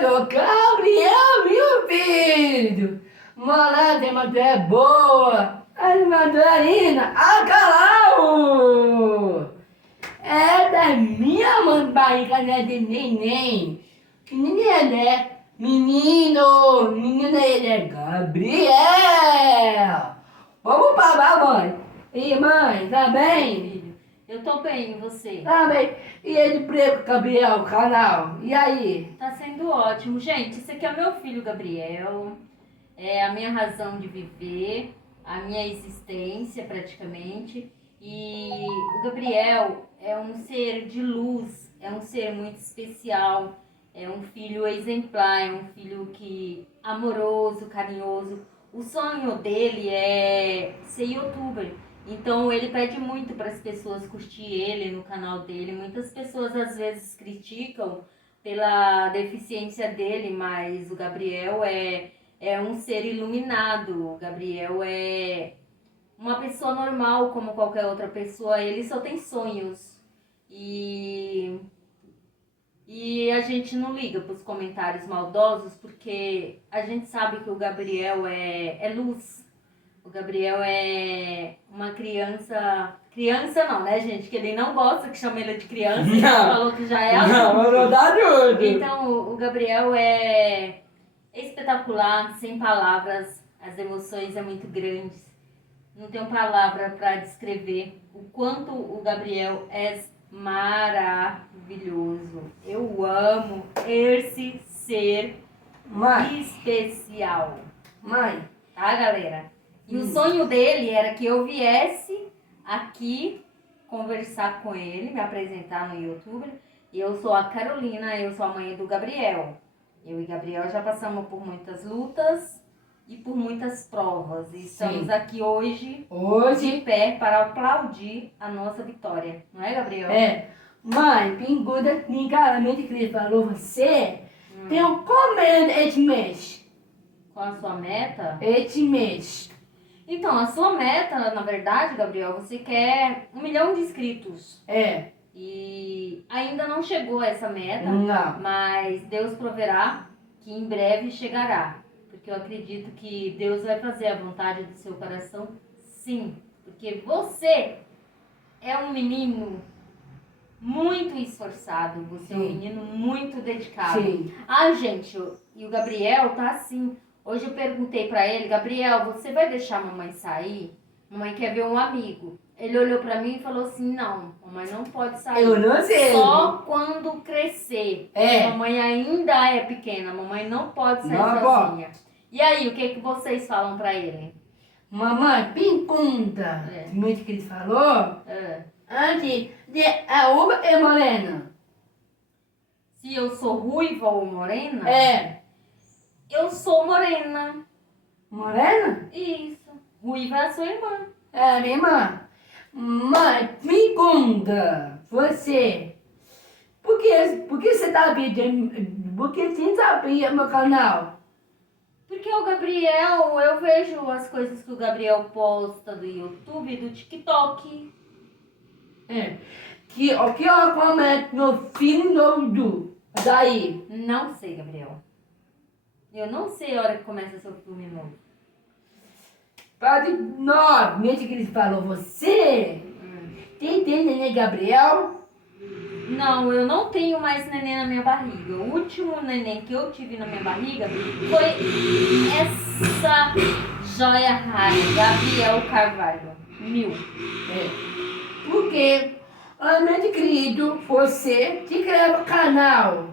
do Gabriel, meu filho. Morar tem uma mulher boa. A mandarina, acalau. É da minha mãe barriga, né, de neném. Que neném é, né? Menino, ele é Gabriel. Vamos parar, mãe. E mãe, tá bem? Filho, eu tô bem, e você? Tá bem. E ele preto, Gabriel, canal. E aí? Tá sendo ótimo. Gente, esse aqui é meu filho Gabriel. É a minha razão de viver, a minha existência praticamente. E o Gabriel é um ser de luz, é um ser muito especial, é um filho exemplar, é um filho que amoroso, carinhoso. O sonho dele é ser youtuber. Então ele pede muito para as pessoas curtir ele no canal dele. Muitas pessoas às vezes criticam pela deficiência dele, mas o Gabriel é um ser iluminado. O Gabriel é uma pessoa normal como qualquer outra pessoa. Ele só tem sonhos. E a gente não liga para os comentários maldosos, porque a gente sabe que o Gabriel é luz. O Gabriel é uma criança. Criança não, né, gente? Que ele não gosta que chame ele de criança. Ele falou que já é Não, adulto. eu não dá tudo. Então, o Gabriel é espetacular, sem palavras. As emoções é muito grandes. Não tenho palavra para descrever o quanto o Gabriel é maravilhoso. Eu amo esse ser Mãe, especial. mãe. Tá, galera? E o sonho dele era que eu viesse aqui conversar com ele, me apresentar no YouTube. E eu sou a Carolina, eu sou a mãe do Gabriel. Eu e Gabriel já passamos por muitas lutas e por muitas provas. E estamos aqui hoje de pé para aplaudir a nossa vitória. Não é, Gabriel? É. Mãe, pergunta claramente que ele falou, você tem um comendo este mês. Qual a sua meta? Este mês. Então, a sua meta, na verdade, Gabriel, você quer 1 milhão de inscritos. É. E ainda não chegou a essa meta, Não. mas Deus proverá que em breve chegará. Porque eu acredito que Deus vai fazer a vontade do seu coração, sim. Porque você é um menino muito esforçado, você é um menino muito dedicado. Sim. Ah, gente, e o Gabriel tá assim. Hoje eu perguntei pra ele, Gabriel, você vai deixar a mamãe sair? Mamãe quer ver um amigo. Ele olhou pra mim e falou assim, não, mamãe não pode sair. Eu não sei. Só quando crescer. É. Mamãe ainda é pequena, mamãe não pode sair Não sozinha. E aí, o que vocês falam pra ele? Mamãe, pergunta. Muito que ele falou. Antes de a uva e morena. Se eu sou ruiva ou morena? É. Eu sou morena. Morena? Isso. Ruiva é a sua irmã. É, minha irmã. Mãe, pergunta. Você. Por que você tá pedindo? Por que você sabia meu canal? Porque o Gabriel, eu vejo as coisas que o Gabriel posta do YouTube e do TikTok. É. O que eu comento no filme novo do. Daí. Não sei, Gabriel. Eu não sei a hora que começa seu filme novo. Padre 9, mesmo que ele falou, você tem neném Gabriel? Não, eu não tenho mais neném na minha barriga. O último neném que eu tive na minha barriga foi essa joia rara, Gabriel Carvalho. 1000. É. Porque, meu querido, você se inscreve no canal.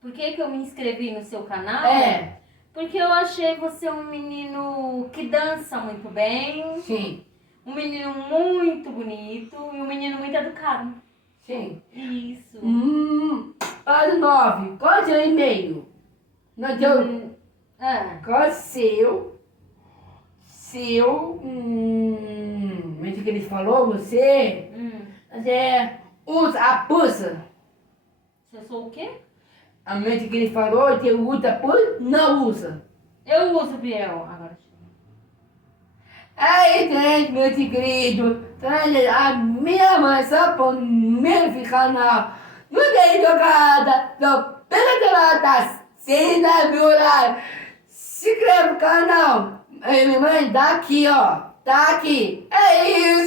Por que eu me inscrevi no seu canal? É. Porque eu achei você um menino que dança muito bem. Sim. Um menino muito bonito e um menino muito educado. Sim. Isso. Padre 9, qual é o seu e-mail? Não deu. Qual é o seu, mesmo que ele falou, você, usa a pulsa. Se eu sou o quê? A mente que ele falou, que usa a pulsa, não usa. Eu uso, Biel. Agora. Aí, gente, meu querido, a minha mãe só põe no meu canal, não tem jogada, só pela das Se inscreve no horário. Se inscreve no canal. Ei, minha mãe, dá aqui, ó. Tá aqui. É isso.